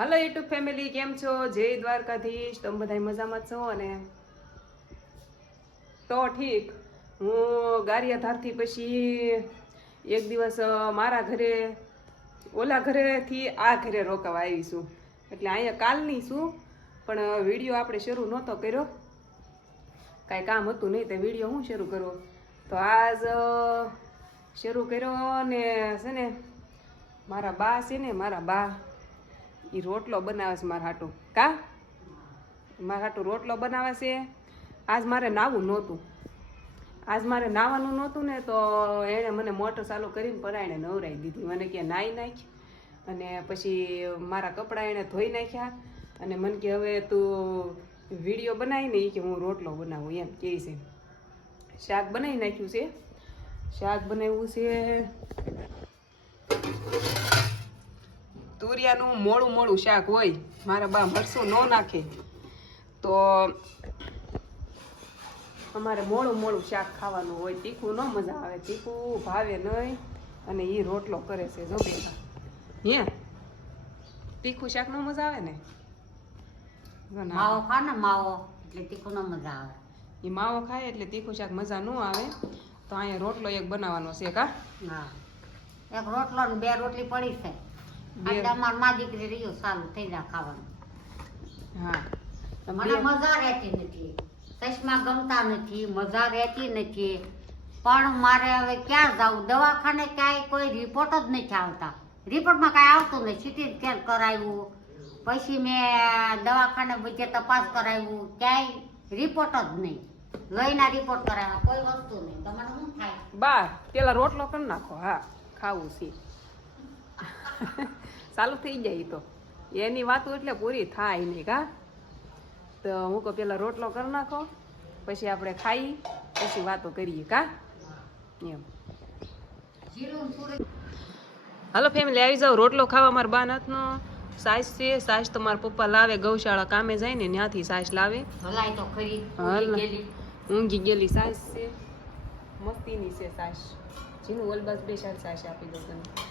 Hello YouTube family केम छो जय द्वारकाधीश तुम बधाई मजामां छो ने तो ठीक हूँ गारियाधारथी पछी एक दिवस मारा घरे ओला घरेथी आ घरे रोकावा आवी छुं એટલે અહીંયા કાલની છું પણ વિડિયો આપણે શરૂ નહોતો કર્યો કાંઈ કામ હતું નહીં તે વિડિયો હું શરૂ કરવો તો આજ શરૂ કર્યો ને છે ને મારા બા છે ને મારા બા ઈ રોટલો બનાવે છે મારા હાટુ કા મારા હાટુ રોટલો બનાવે છે આજ મારે નાવું નહોતું આજ મારે નાવાનું નહોતું ને તો એણે મને મોટર ચાલુ કરીને પરાઈને નવરાઈ દીધી મને કે નાઈ નાખ અને પછી મારા કપડાં એણે ધોઈ નાખ્યા અને મને કે હવે તું વિડીયો બનાવીને એ કે હું રોટલો બનાવું એમ કહે છે શાક બનાવી નાખ્યું છે શાક બનાવ્યું છે તુરિયાનું મોળું મોળું શાક હોય મારા બા મરચું ન નાખે તો અમારે મોળું મોળું શાક ખાવાનું હોય તીખું ન મજા આવે તીખું ભાવે નહીં અને એ રોટલો કરે છે જો બેટા હે તીખું શાક ન મજા આવે ને માવો ખા ને માવો એટલે તીખું ન મજા આવે એ માવો ખાય એટલે તીખું શાક મજા ન આવે તો અહીંયા રોટલો એક બનાવવાનો છે કા હા એક રોટલો ને બે રોટલી પડી છે એટલે અમાર માં દીકરી રહ્યો સારું થઈ જાય ખાવાનું હા મને મજા રહેતી નથી ચશ્મા ગમતા નથી મજા રહેતી નથી પણ મારે હવે ક્યાં જાવું દવાખાને ક્યાંય કોઈ રિપોર્ટ જ નથી આવતા રિપોર્ટમાં કાંઈ આવતું નહીં સીટી સ્કેન કરાવ્યું પછી મેં દવાખાને બધે તપાસ કરાવ્યું ક્યાંય રિપોર્ટ જ નહીં લોહીના રિપોર્ટ કરાવ્યા કોઈ વસ્તુ નહીં તમારે શું થાય બા પેલા રોટલો કરી નાખો હા ખાવું છે ચાલુ થઈ જાય તો એની વાતો એટલે પૂરી થાય નહીં કા તો હું કહું પેલા રોટલો કરી નાખો પછી આપણે ખાઈ પછી વાતો કરીએ કા એમ હાલો ફેમિલી આવી જાવ રોટલો ખાવા મારા બા નાથનો સાસ છે સાસ તો મારા પપ્પા લાવે ગૌશાળા કામે જાય ને ત્યાંથી સાસ લાવે ભલાઈ તો ખરી ઊંઘી ગયેલી સાસ છે મસ્તીની છે સાસ જીનું ઓલબાસ બે સાસ આપી દઉં તને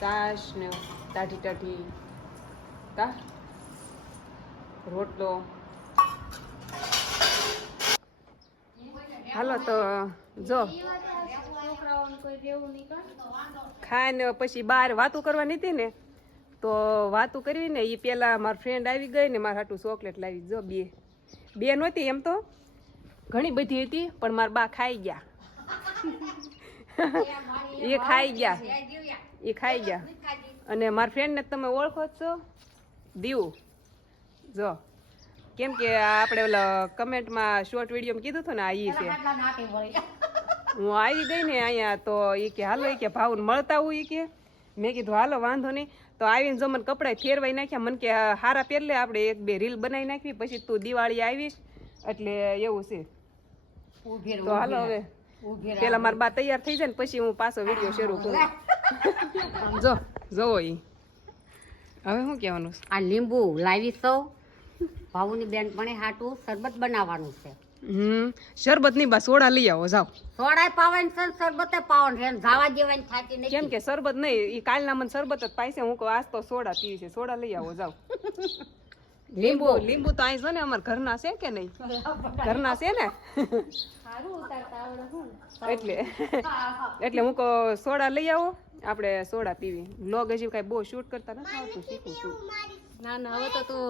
સાસ ને ટાઢી ટાઢી કા રોટલો હાલો તો જો ખાઈને પછી બહાર વાતું કરવાની હતી ને તો વાતું કરવી ને એ પેલા મારી ફ્રેન્ડ આવી ગઈ ને મારા હાટું ચોકલેટ લાવી જો બે નહોતી એમ તો ઘણી બધી હતી પણ મારા બા ખાઈ ગયા એ ખાઈ ગયા અને મારા ફ્રેન્ડને તમે ઓળખો છો દીવ જો કેમ કે આપણે ઓલા કમેન્ટમાં શોર્ટ વિડીયોમાં કીધું હતું ને આ ઈ છે હું આવી ગઈ ને અહીંયા તો એ કે હાલો એ કે ભાવને મળતા હોય કે મેં કીધું હાલો વાંધો નહીં તો આવીને જો મને કપડાં ફેરવાઈ નાખ્યા મને કે હારા પહેરલે આપણે એક બે રીલ બનાવી નાખવી પછી તું દિવાળી આવીશ એટલે એવું છે તો હાલો હવે પેલા મારા બા તૈયાર થઈ જાય ને પછી હું પાછો વિડીયો શરૂ કરું જો જોવો એ હવે શું કહેવાનું છે આ લીંબુ લાવી સૌ ભાવુની બેન પણ હાટું શરબત બનાવવાનું છે શરબત ની બા સોડા લઈ આવો જાઓ સોડા પાવન છે શરબતે પાવન છે જાવા જેવાની થાતી નહીં કેમ કે શરબત નહીં ઈ કાલના મને શરબત જ પાઈસે હું કહું આજ તો સોડા પીવી છે સોડા લઈ આવો જાઓ લીંબુ તો અહીં છે ને અમારા ઘરના છે કે નહીં ઘરના છે ને એટલે હું કહું સોડા લઈ આવો આપણે સોડા પીવી વ્લોગ હજી કઈ બહુ શૂટ કરતા નથી આવતું શીખું છું ના ના હવે તો તું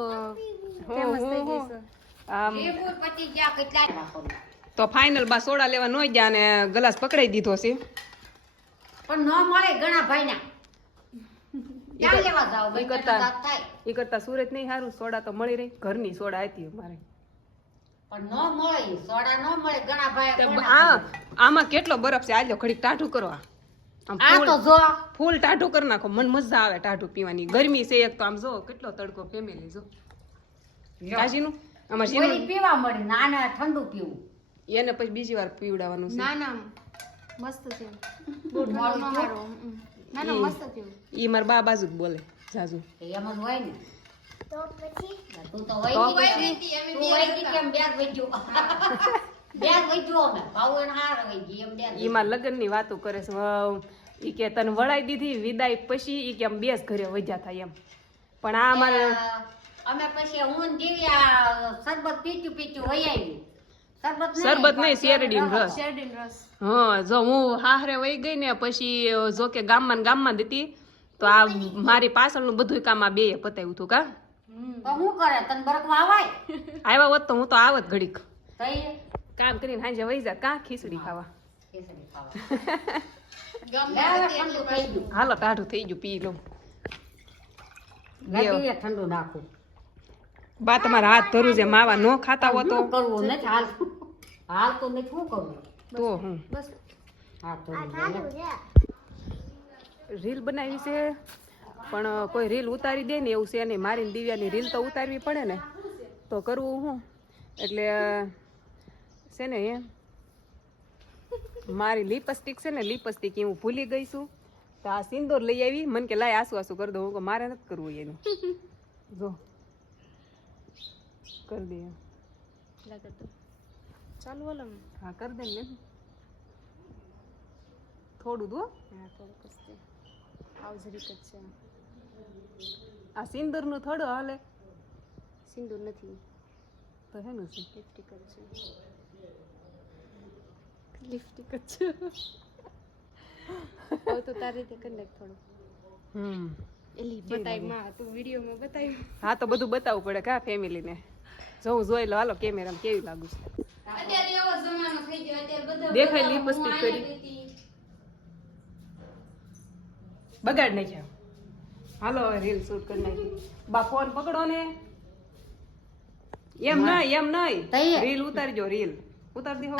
ફેમસ થઈ ગઈ છે તો ફાઇનલ બા સોડા લેવા ન ગયા ને ગ્લાસ પકડાઈ દીધો છે પણ ન મળે ઘણા ભાઈના ક્યાં લેવા જાવ ઈ કરતા સુરત નહીં સારું સોડા તો મળી રહી ઘરની સોડા હતી અમારે પણ ન મળે સોડા ન મળે ઘણા ભાઈ આમાં કેટલો બરફ છે આજો ઘડીક ટાઢું કરવા આ તો જો ફૂલ ટાઢું કરી નાખો મને મજા આવે ટાઢું પીવાની ગરમી છે એક તો આમ જો કેટલો તડકો ફેમિલી જો કાજીનું અમાર જીનું પીવા મળે ના ઠંડુ પીવું એને પછી બીજી વાર પીવડાવવાનું છે ના ના મસ્ત છે બહુ ઠંડુ ન હારો ના ના મસ્ત છે ઈ માર બા બાજુ જ બોલે જાજુ એમ જ હોય ને તો પછી તું તો વઈ ગઈ અમે બે કેમ બેગ વઈજો બેગ વઈજો અમે ભાવ એને હાર વઈ ગઈ એમ બેગ ઈ માર લગન ની વાતો કરે છે ઈ કે તને વળાઈ દીધી વિદાય પછી ઈ કે આમ બેસ ઘરે વધ્યા થાય એમ પણ આ અમારે અમે પછી હું ને દિવ્યા શરબત પીચું વહી આવી. શરબત નહીં, શેરડીનો રસ. શેરડીનો રસ. હા, જો હું હાહરે વહી ગઈ ને પછી જો કે ગામમાં ને ગામમાં દીધી તો આ મારી પાછળનું બધું કામ આ બેય પતાવ્યું હતું કા. તો હું કરે તને બરકવા આવાય આવ્યા હોત તો હું તો આવત ઘડીક તઈ કામ કરીને હાંજે વહી જા કા ખીચડી ખાવા. ખીચડી ખાવા. લે, હવે ઠંડુ થઈ ગયું. હાલો ટાઢું થઈ ગયું, પી લો. ગટીએ ઠંડુ નાખું. બા તમારા હાથ ધરું છે, માવા નો ખાતા હો તો શું કરવું નથી હાલતું નથી. શું કરવું તો હું બસ હા તો રીલ બનાવી છે પણ કોઈ રીલ ઉતારી દે ને એવું છે નહીં. મારી ને દિવ્યાની રીલ તો ઉતારવી પડે ને, તો કરવું હું એટલે છે ને એમ મારી લિપસ્ટિક છે ને, લિપસ્ટિક હું ભૂલી ગઈ છું તો આ સિંદૂર લઈ આવી. મને કે લાય આસુ આસુ કરી દઉં. હું કે મારે નથી કરવું એનું. જો કરી દે. લાગે તો ચાલુ વાલો ને. હા કરી દે ને થોડું દો. હા થોડુંક જ છે. આવ જરીક જ છે. આ સિંદૂરનું થોડું હાલે સિંદૂર નથી, તો હેનું છે. લિપસ્ટિક જ છે. લિપસ્ટિક જ છે. હવે તો તારી રીતે કરી નાખ થોડું. એલી બતાવી માં તું વિડીયોમાં બતાવી. હા તો બધું બતાવવું પડે કા ફેમિલીને. જોઉં જોઈ લો હાલો કેમેરામાં કેવી લાગુ છે. અત્યારે એવો જમાનો થઈ ગયો, અત્યારે બધા દેખાય લિપસ્ટિક કરી બગાડ નાખ્યા. હાલો હવે રીલ શૂટ કરી નાખી. બા ફોન પકડો ને. એમ નહીં તઈ. રીલ ઉતારજો. રીલ ઉતાર દે હો.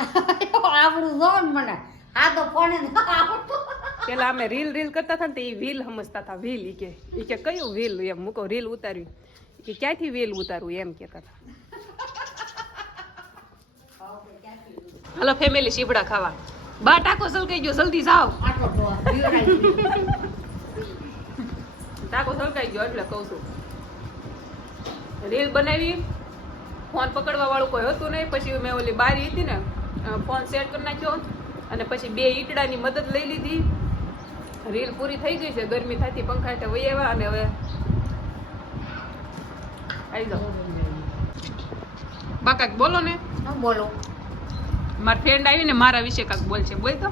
આપણું જોવો ને મને આ તો ફોને આવડતું. પેલા અમે રીલ કરતા હતા ને તો એ વ્હીલ સમજતા હતા. વ્હીલ ઈ કે કયું વ્હીલ એમ મૂકો રીલ ઉતારવી કે ક્યાંથી વ્હીલ ઉતારવું એમ કેતા હતા. હાલો ફેમિલી શીપડા ખાવા. બા ટાકો સલકાઈ ગયો, જલ્દી જાઓ. આટલો તો બીવડાઈ દીધું. ટાકો સલકાઈ ગયો એટલે કહું છું. રીલ બનાવી, ફોન પકડવા વાળું કોઈ હતું નહીં. પછી મેં ઓલી બારી હતી ને ફોન સેટ કરી નાખ્યો અને પછી 2 ઈંટડાની મદદ લઈ લીધી. રીલ પૂરી થઈ ગઈ છે. ગરમી થતી પંખા હેઠે વહી આવ્યા અને હવે આવી જાઓ. બા કાંઈક બોલો ને. હું બોલું મારી ફ્રેન્ડ આવી ને મારા વિશે કાંઈક બોલશે. બોલ તો.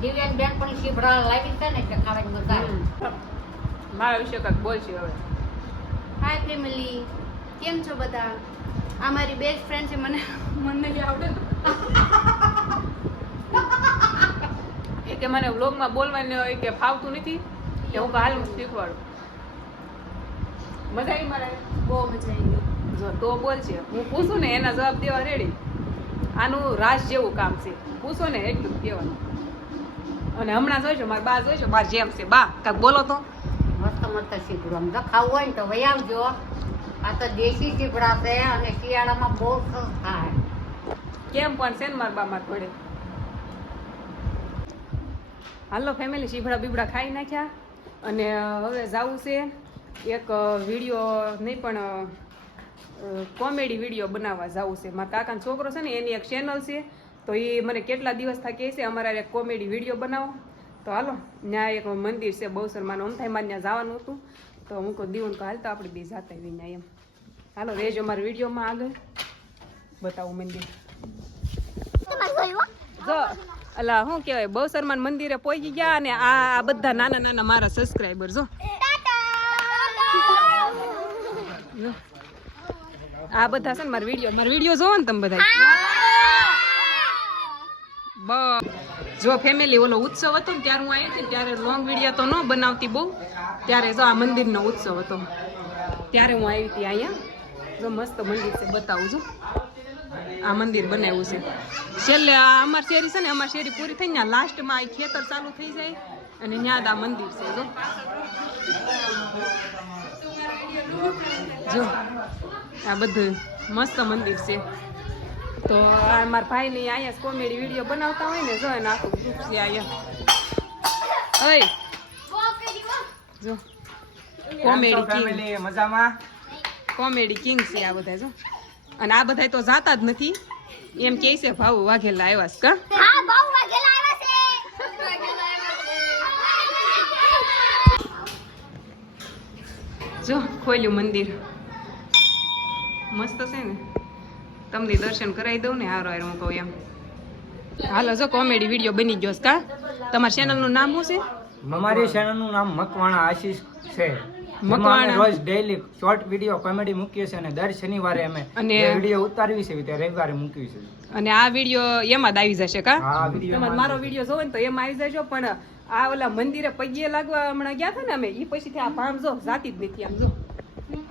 દિવ્યાન બેન પણ શીભડા લાવી છે ને એટલે ખાવાની મજા આવે. મારા વિશે કાંઈક બોલશે હવે. હાય ફેમિલી, કેમ છો બધા? આ મારી બેસ્ટ ફ્રેન્ડ છે. મને નહીં આવડે. એ કે મને વ્લોગમાં બોલવાનું હોય કે ફાવતું નથી કે હું હાલ શીખવાડું. મજા આવી મારે. બહુ મજા આવી ગઈ. જો તો બોલ છે. હું પૂછું ને એના જવાબ દેવા રેડી. આનું રાજ જેવું કામ છે. પૂછો ને એટલું જ કહેવાનું. અને હમણાં જોઈશો મારા બા જોઈશો માર જેમ છે. બા કાંઈક બોલો તો. મસ્ત મસ્ત શીભડું આમ જો ખાવું હોય ને તો વહી આવજો. આ તો દેશી શીભડા છે અને શિયાળામાં બહુ સરસ થાય. કેમ પણ છે ને મારા બા માર પડે. હાલો ફેમિલી શીભડા બીબડા ખાઈ નાખ્યા અને હવે જાવું છે એક વિડીયો નહીં પણ કોમેડી વિડીયો બનાવવા જાવું છે. મારા કાકાનો છોકરો છે ને એની એક ચેનલ છે તો એ મને કેટલા દિવસ થા કહે છે અમારા એક કોમેડી વિડીયો બનાવો. તો હાલો ત્યાં એક મંદિર છે બહુસરમાનું અમથાઈમાં ત્યાં જવાનું હતું તો હું કહું દીવું કહું હાલ તો આપણે બી જાતા વિના એમ. હાલો રેજો અમારા વિડીયોમાં આગળ બતાવું મંદિર. જો અલા શું કહેવાય બહુસરમાન મંદિરે પહોંચી ગયા અને આ બધા નાના નાના મારા સબસ્ક્રાઈબર જો આ બધા છે ને મારા વિડીયો જોવો ને તમે બધા. જો ફેમિલી ઓલો ઉત્સવ હતો ને ત્યારે હું આવી હતી ત્યારે લોંગ વિડીયો તો ન બનાવતી બહુ. ત્યારે જો આ મંદિરનો ઉત્સવ હતો ત્યારે હું આવી હતી અહીંયા. જો મસ્ત મંદિર છે બતાવું છું. આ મંદિર બનાવ્યું છે છેલ્લે આ અમારી શેરી છે ને અમારી શેરી પૂરી થઈ ને લાસ્ટમાં આ ખેતર ચાલુ થઈ જાય અને ત્યાં આ મંદિર છે. જો આ બધું મસ્ત મંદિર છે. તો આ મારા ભાઈ ને અહીંયા કોમેડી વિડીયો બનાવતા હોય ને જો એને આખું ગ્રુપ છે અહીંયા. ઓય જો કોમેડી કિંગ મજામાં કોમેડી કિંગ છે આ બધા જો. અને આ બધા તો જાતા જ નથી એમ કે છે ભાવ વાઘેલા આવ્યા છે કા. જો ખોલ્યું મંદિર મસ્ત છે ને, તમને દર્શન કરાવી દઉં ને હારો હાર હું કહું એમ. હાલો જો કોમેડી વિડીયો બની ગયો છે કા. તમારા ચેનલનું નામ શું છે? અમારી ચેનલનું નામ મકવાણા આશીષ છે. મકવાણા. અમે રોજ ડેઈલી શોર્ટ વિડીયો કોમેડી મૂકીએ છીએ અને દર શનિવારે અમે અને- જે વિડીયો ઉતારવી છે તે રવિવારે મૂકવી છે. અને આ વિડીયો એમાં જ આવી જશે કા. આ વિડીયો તમારે મારો વિડીયો જોવો ને તો એમાં આવી જજો. પણ આ ઓલા મંદિરે પગે લાગવા હમણાં ગયા હતા ને અમે, એ પછી આ ભામ જો જાતી જ નથી. આમ જો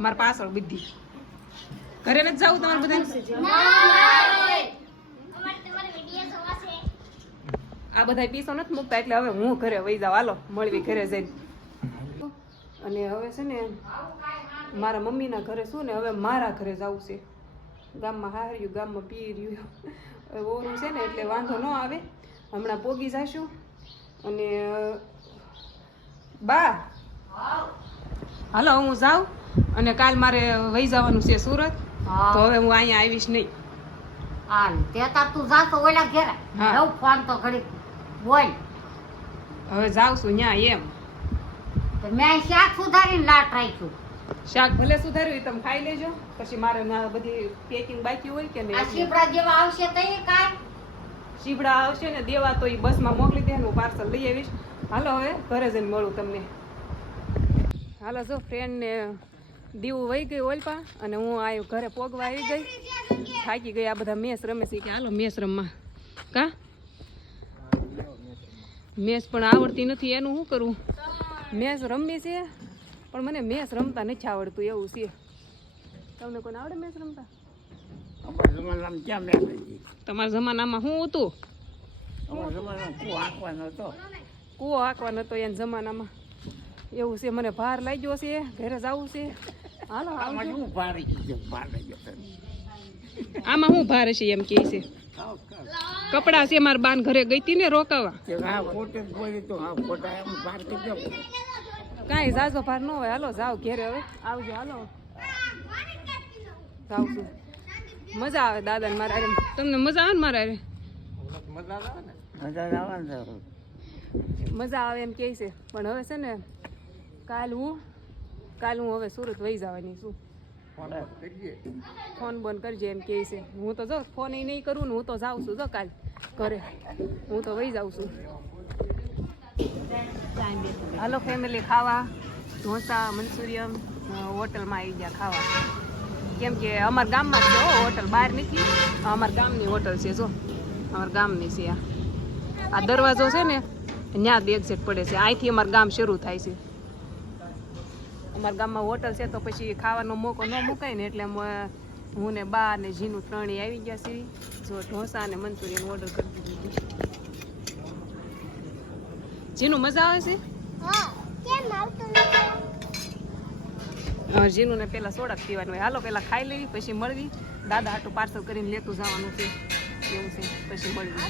મારા પાછળ બધી ઘરે નથી જવું તમારે બધા. આ બધા પીસો નથી મૂકતા એટલે હવે હું ઘરે વહી જાવ. હાલો મળવી ઘરે જઈને. અને હવે છે ને મારા મમ્મીના ઘરે શું ને હવે મારા ઘરે જવું છે. ગામમાં હાર્યું, ગામમાં પી રહ્યું, હવે ઓરું છે ને એટલે વાંધો ન આવે. હમણાં પોગી જઈશું. અને બા હાલો હું જાઉં. અને કાલ મારે વહી જવાનું છે સુરત. તો હવે હું અહીંયા આવીશ નહીં. હાલ તે તાર તું જાતો ઓલા ઘેરે હા. લઉં ફોન તો ઘડી બોલ. હવે જાઉં છું ત્યાં એમ. તો મેં શાક સુધારીને લાટ રાખ્યું. શાક ભલે સુધાર્યું, તમે ખાઈ લેજો. પછી મારે ના બધી પેકિંગ બાકી હોય કે આ નહીં. શીપડા જેવા આવશે તો એ કાંઈ શીબડા આવશે ને દેવા તો એ બસમાં મોકલી દે, હું પાર્સલ લઈ આવીશ. હાલો હવે ઘરે જઈને મળું તમને. હાલો જો ફ્રેન્ડ ને દીવું વહી ગઈ ઓલપા અને હું આ ઘરે પોગવા આવી ગઈ. થાકી ગઈ. આ બધા મેસ રમે છે કે હાલો મેસ રમવા કા. મેસ પણ આવડતી નથી, એનું શું કરવું. મેસ રમવી છે પણ મને મેસ રમતા નથી આવડતું એવું છે. તમને કોને આવડે મેસ રમતા? તમારા જમાનામાં શું હતું? કૂવો હાંકવાનો હતો એના જમાનામાં. એવું છે. મને ભાર લાગ્યો છે, ઘરે જવું છે. હાલો આવજો. આમાં શું ભાર હશે એમ કે છે? કપડા છે મારા બાન ઘરે ગઈ હતી ને રોકાવા. કાંઈ ઝાઝો ભાર ન હોય. હાલો જાવ ઘેરે હવે. આવજો હાલો. જાઉં છું. મજા આવે દાદા ને મારા હારે. તમને મજા આવે ને મારા હારે? મજા આવે એમ કે છે. પણ હવે છે ને કાલ હું હવે સુરત વહી જવાની છું. ફોન બોન કરજે એમ કે છે. હું તો જો ફોન એ નહીં કરું ને હું તો જાઉં છું જો કાલ ઘરે. હું તો વહી જાઉં છું. હાલો ફેમિલી ખાવા ઢોસા મંચુરિયમ હોટલમાં આવી ગયા ખાવા. કેમ કે અમારા ગામમાં જ છે હો હોટલ, બહાર નથી. અમારા ગામની હોટલ છે. જો અમારા ગામની છે. આ દરવાજો છે ને ત્યાં જ એક્ઝેક્ટ પડે છે. અહીંથી અમારું ગામ શરૂ થાય છે. અમારા ગામમાં હોટલ છે તો પછી ખાવાનો મોકો ન મુકાય ને એટલે હું ને બા ને જીનું ત્રણેય આવી ગયા છીએ. જો ઢોસા અને મંચુરિયન ઓર્ડર કરી દીધું. જીનું મજા આવે છે? જીનું ને પેલા સોડા પીવાનું હોય. હાલો પેલા ખાઈ લેવી પછી મળવી. દાદા હાટું પાર્સલ કરીને લેતું જવાનું છે એવું છે. પછી મળવી.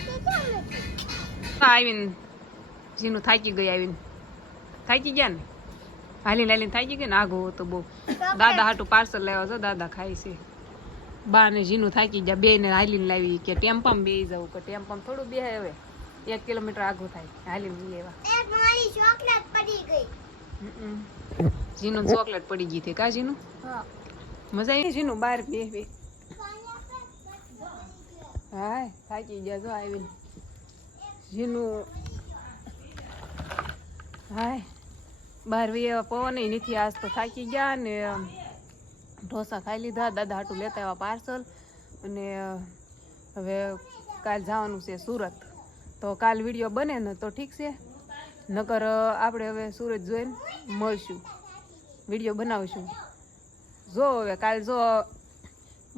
આવીને જીનું થાકી ગઈ. આવીને થાકી ગયા ને હાલીને હાલીને થાકી ગઈ ને. આગો હતો બહુ. દાદા હાટું પાર્સલ લાવ્યા છો. દાદા ખાય છે. બા ને જીનું થાકી ગયા. બે ને હાલીને લાવી કે ટેમ્પામાં બે જવું કે ટેમ્પામાં થોડું બે હવે 1 કિલોમીટર આગું થાય. હાલીને જઈએ એવા. જીનું ચોકલેટ પડી ગઈ હતી કા જીનું? મજા આવી જીનું બહાર બે. હાય થાકી ગયા જો આવીને. જીનું હાય બહાર વી પવન નથી. આજ તો થાકી ગયા ને ઢોસા ખાઈ લીધા. દાદા હાટું લેતા આવ્યા પાર્સલ. અને હવે કાલ જવાનું છે સુરત. તો કાલ વિડીયો બને ને તો ઠીક છે, નકર આપણે હવે સુરત જોઈને મળશું, વિડીયો બનાવશું. જો હવે કાલ જો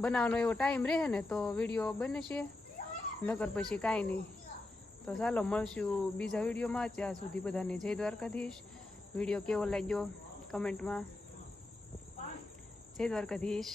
બનાવવાનો એવો ટાઈમ રહે ને તો વિડીયો બને છે, નકર પછી કાંઈ નહીં. તો ચાલો મળશું બીજા વિડીયોમાં. ત્યાં સુધી બધાને જય દ્વારકાધીશ. વિડીયો કેવો લાગ્યો કમેન્ટમાં. જય દ્વારકાધીશ.